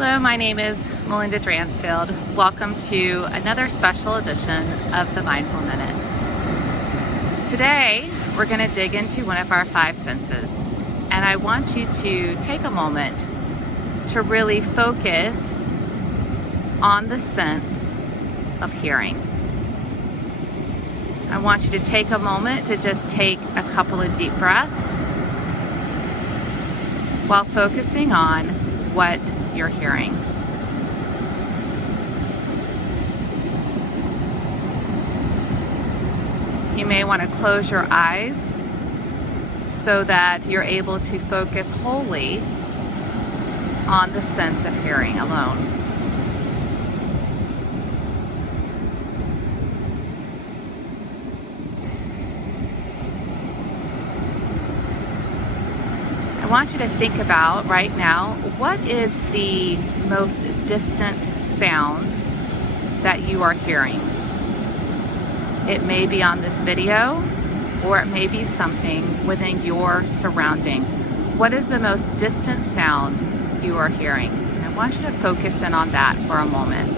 Hello, my name is Melinda Dransfield. Welcome to another special edition of the Mindful Minute. Today, we're going to dig into one of our five senses, and I want you to take a moment to really focus on the sense of hearing. I want you to take a moment to just take a couple of deep breaths while focusing on what you're hearing. You may want to close your eyes so that you're able to focus wholly on the sense of hearing alone. I want you to think about right now, what is the most distant sound that you are hearing? It may be on this video, or it may be something within your surrounding. What is the most distant sound you are hearing? And I want you to focus in on that for a moment.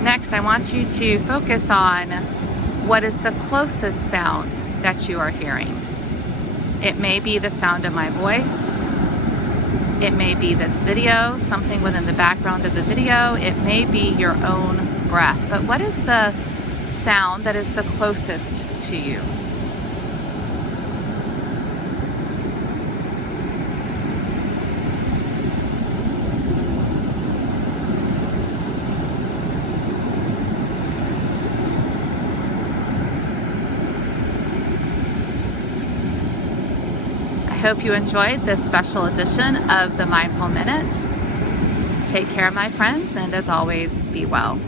Next, I want you to focus on what is the closest sound that you are hearing. It may be the sound of my voice. It may be this video, something within the background of the video. It may be your own breath. But what is the sound that is the closest to you? I hope you enjoyed this special edition of the Mindful Minute. Take care, my friends, and as always, be well.